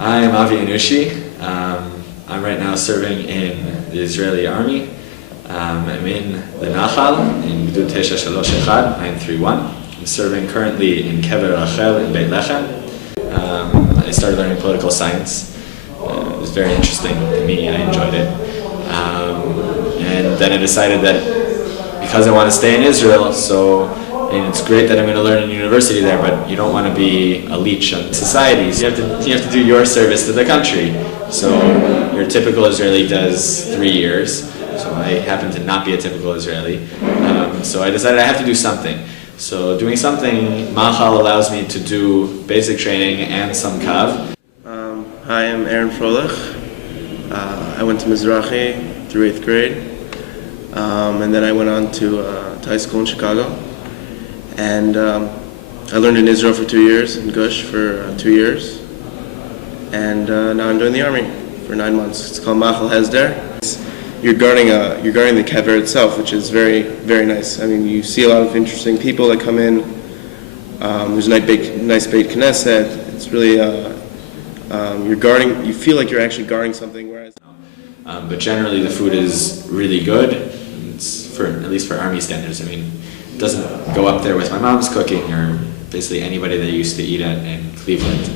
I'm Avi Anushi. I'm right now serving in the Israeli Army. I'm in the Nachal, in Gdud 931, 931. I'm serving currently in Kever Rachel in Beit Lechem. I started learning political science. It was very interesting to me, and I enjoyed it. And then I decided that because I want to stay in Israel, and it's great that I'm going to learn in university there, but you don't want to be a leech on society. So you have to do your service to the country. So your typical Israeli does 3 years. So I happen to not be a typical Israeli. So I decided I have to do something. So doing something, Machal allows me to do basic training and some Kav. Hi, I'm Aaron Frolich. I went to Mizrachi through 8th grade. And then I went on to high school in Chicago. And I learned in Israel for 2 years, in Gush for 2 years. And now I'm doing the army for 9 months. It's called Machal Hesder. You're guarding the kever itself, which is very, very nice. I mean, you see a lot of interesting people that come in. There's a nice Beit Knesset. It's really, you feel like you're actually guarding something, whereas... But generally the food is really good, at least for army standards. I mean, it doesn't go up there with my mom's cooking or basically anybody that used to eat at in Cleveland.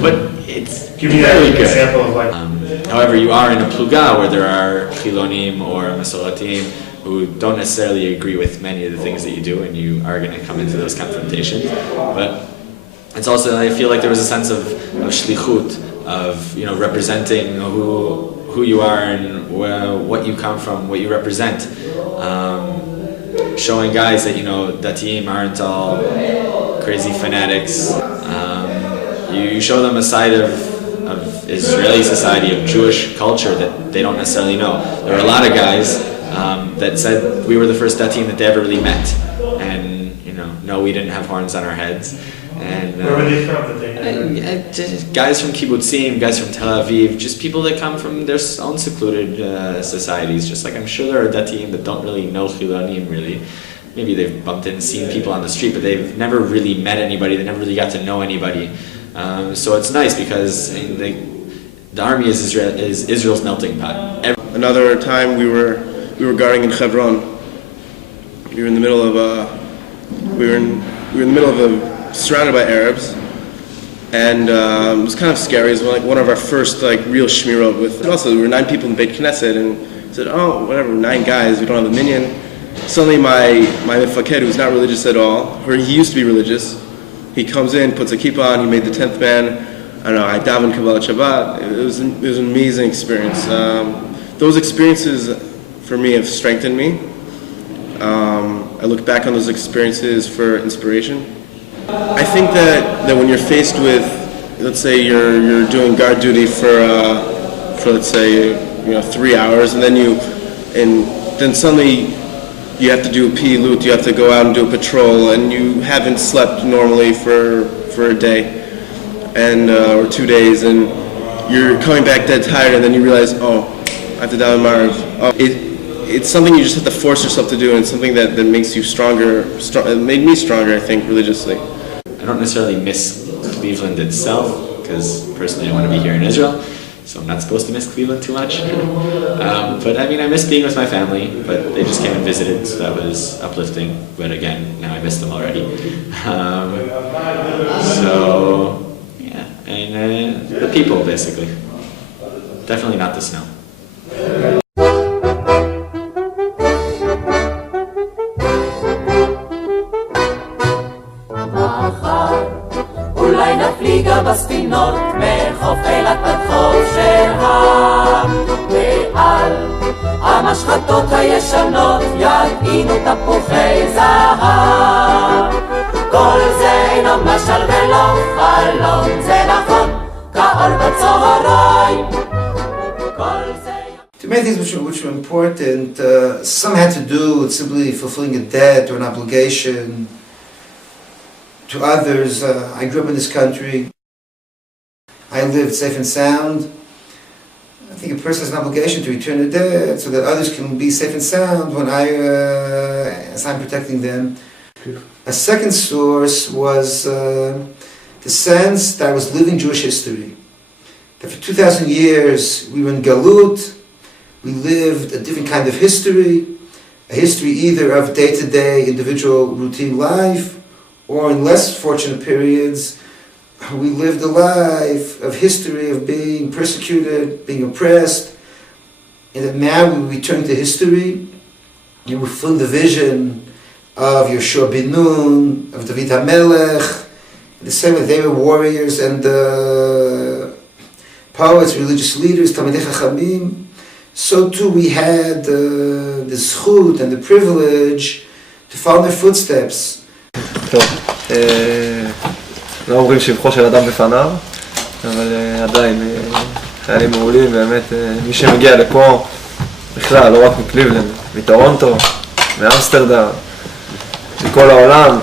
But it's very good. Example of however, you are in a pluga where there are chilonim or masoratim who don't necessarily agree with many of the things that you do, and you are going to come into those confrontations. But it's also, I feel like there was a sense of shlichut, of representing who you are and what you come from, what you represent. Showing guys that Datim aren't all crazy fanatics. You show them a side of Israeli society, of Jewish culture that they don't necessarily know. There are a lot of guys that said we were the first Datim that they ever really met, and no, we didn't have horns on our heads. And where were they from? Just guys from kibbutzim, guys from Tel Aviv, just people that come from their own secluded societies. Just like I'm sure there are datim that don't really know chilonim really. Maybe they've bumped in and seen people on the street, but they've never really met anybody. They never really got to know anybody. So it's nice because the army is Israel's melting pot. Another time we were guarding in Hebron. We were in the middle of surrounded by Arabs, and it was kind of scary. It was like one of our first real shmirot with. And also, there were 9 people in Beit Knesset, and said, "Oh, whatever, 9 guys. We don't have a minyan." Suddenly, my mefaked, who's not religious at all, or he used to be religious, he comes in, puts a kippah on. He made the 10th man. I don't know. I daven Kabbalat Shabbat. It was an amazing experience. Those experiences, for me, have strengthened me. I look back on those experiences for inspiration. I think that when you're faced with, let's say you're doing guard duty for let's say 3 hours, and then suddenly you have to do a pilut, you have to go out and do a patrol, and you haven't slept normally for a day or 2 days, and you're coming back dead tired, and then you realize, I have to daven Marav. It's something you just have to force yourself to do, and it's something that makes you stronger. It made me stronger, I think, religiously. I don't necessarily miss Cleveland itself, because personally I want to be here in Israel, so I'm not supposed to miss Cleveland too much. But I mean, I miss being with my family, but they just came and visited, so that was uplifting. But again, now I miss them already. So, yeah, and the people, basically. Definitely not the snow. בספינות מחוף אילת עד חוף שהם ועל המשחטות הישנות יטעינו תפוחי זהב כל זה אינו משל ולא חלום זה נכון כאור בצהריים כל זה The main things which were important, some had to do with simply fulfilling a debt or an obligation to others. I grew up in this country. I lived safe and sound. I think a person has an obligation to return the debt so that others can be safe and sound when as I'm protecting them. A second source was the sense that I was living Jewish history. That for 2,000 years we were in Galut, we lived a different kind of history, a history either of day-to-day individual routine life, or in less fortunate periods, we lived a life of history of being persecuted, being oppressed, and that now we return to history, and we're filling the vision of Yoshua bin Nun, of David HaMelech, the same way they were warriors and poets, religious leaders, Talmidei Chachamim. So too we had the zchut and the privilege to follow their footsteps. טוב, לא אומרים שבחו של אדם בפניו, אבל עדיין חיילים מעולים, באמת מי שמגיע לפה בכלל, לא רק מקליבלנד, מטורונטו, מאמסטרדם, מכל העולם,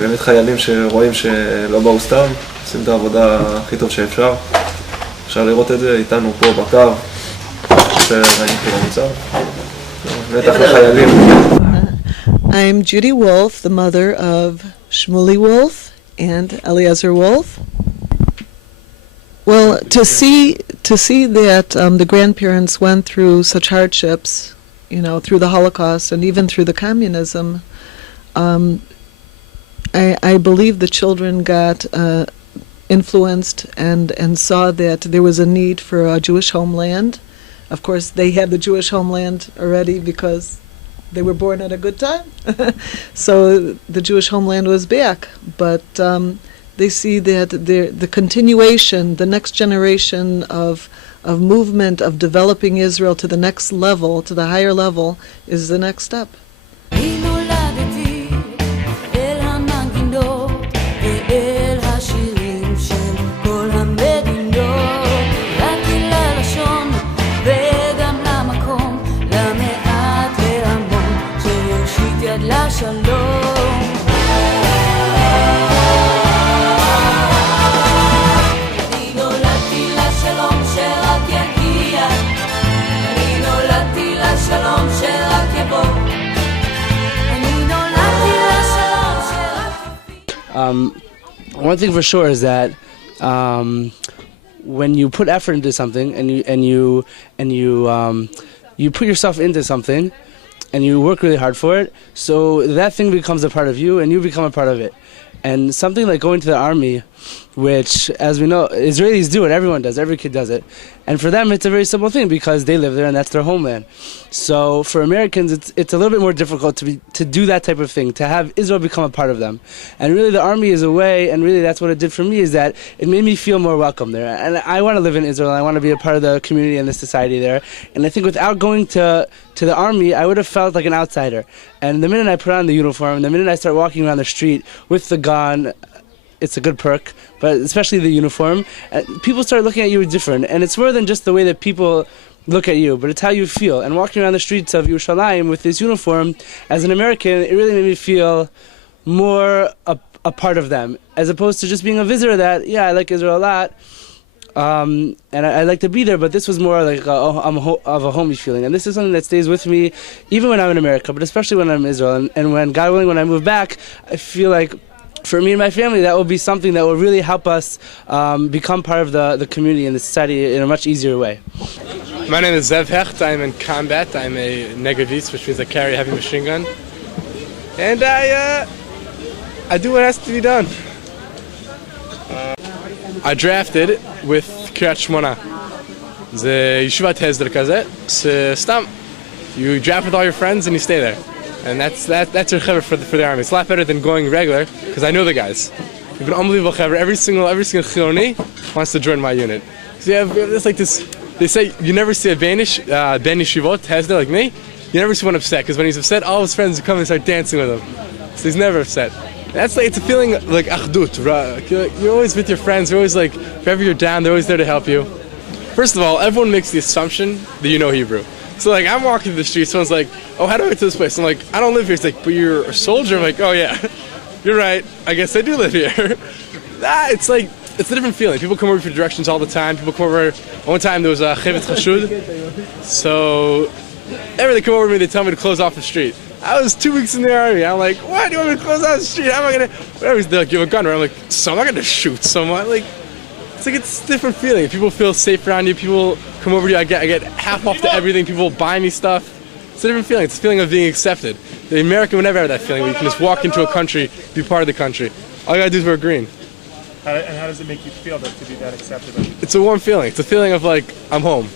באמת חיילים שרואים שלא באו סתם, עושים את העבודה הכי טוב שאפשר. אפשר לראות את זה איתנו פה בקו, שראינו פה במוצב, בטח לחיילים. I'm Judy Wolf, the mother of Shmuley Wolf and Eliezer Wolf. Well, to see that the grandparents went through such hardships, you know, through the Holocaust and even through the communism, I believe the children got influenced and saw that there was a need for a Jewish homeland. Of course, they had the Jewish homeland already because they were born at a good time. So the Jewish homeland was back. But they see that the continuation, the next generation of movement, of developing Israel to the next level, to the higher level, is the next step. One thing for sure is that when you put effort into something and you put yourself into something and you work really hard for it, so that thing becomes a part of you and you become a part of it. And something like going to the army, which, as we know, Israelis do it, everyone does, every kid does it. And for them, it's a very simple thing because they live there and that's their homeland. So for Americans, it's a little bit more difficult to do that type of thing, to have Israel become a part of them. And really the army is a way, and really that's what it did for me, is that it made me feel more welcome there. And I want to live in Israel, and I want to be a part of the community and the society there. And I think without going to the army, I would have felt like an outsider. And the minute I put on the uniform, the minute I start walking around the street with the gun, it's a good perk, but especially the uniform, people start looking at you different. And it's more than just the way that people look at you, but it's how you feel. And walking around the streets of Yerushalayim with this uniform, as an American, it really made me feel more a part of them, as opposed to just being a visitor that, yeah, I like Israel a lot, and I like to be there, but this was more like of a homey feeling. And this is something that stays with me even when I'm in America, but especially when I'm in Israel. And when, God willing, when I move back, I feel like for me and my family, that will be something that will really help us become part of the community and the society in a much easier way. My name is Zev Hecht. I'm in combat. I'm a Negavist, which means I carry a heavy machine gun. And I do what has to be done. I drafted with Kiryat Shmona. The Yeshivat Hezder Kazet. Stam. You draft with all your friends and you stay there. And that's your chevra for the army. It's a lot better than going regular, because I know the guys. We have an unbelievable chevra. Every single chiloni wants to join my unit. So you have this like this. They say you never see a ben yeshivot hezder like me. You never see one upset, because when he's upset, all his friends come and start dancing with him. So he's never upset. That's like, it's a feeling like achdut. You're always with your friends. You're always like, if ever you're down, they're always there to help you. First of all, everyone makes the assumption that you know Hebrew. So like, I'm walking through the street, someone's like, oh, how do I get to this place? I'm like, I don't live here. It's like, but you're a soldier? I'm like, oh yeah, you're right. I guess I do live here. It's like, it's a different feeling. People come over for directions all the time. People come over, one time there was a chevet chashud. So, they come over to me, they tell me to close off the street. I was 2 weeks in the army. I'm like, what? You want me to close out the street? How am I gonna? Whatever. They're like, you have a gun, right? I'm like, so I'm not gonna shoot someone. Like, it's a different feeling. People feel safe around you. People come over to you. I get half off to everything. People buy me stuff. It's a different feeling. It's a feeling of being accepted. The American would never have that feeling where you can just walk into a country, be part of the country. All you gotta do is wear green. And how does it make you feel to be that accepted? It's a warm feeling. It's a feeling of like, I'm home.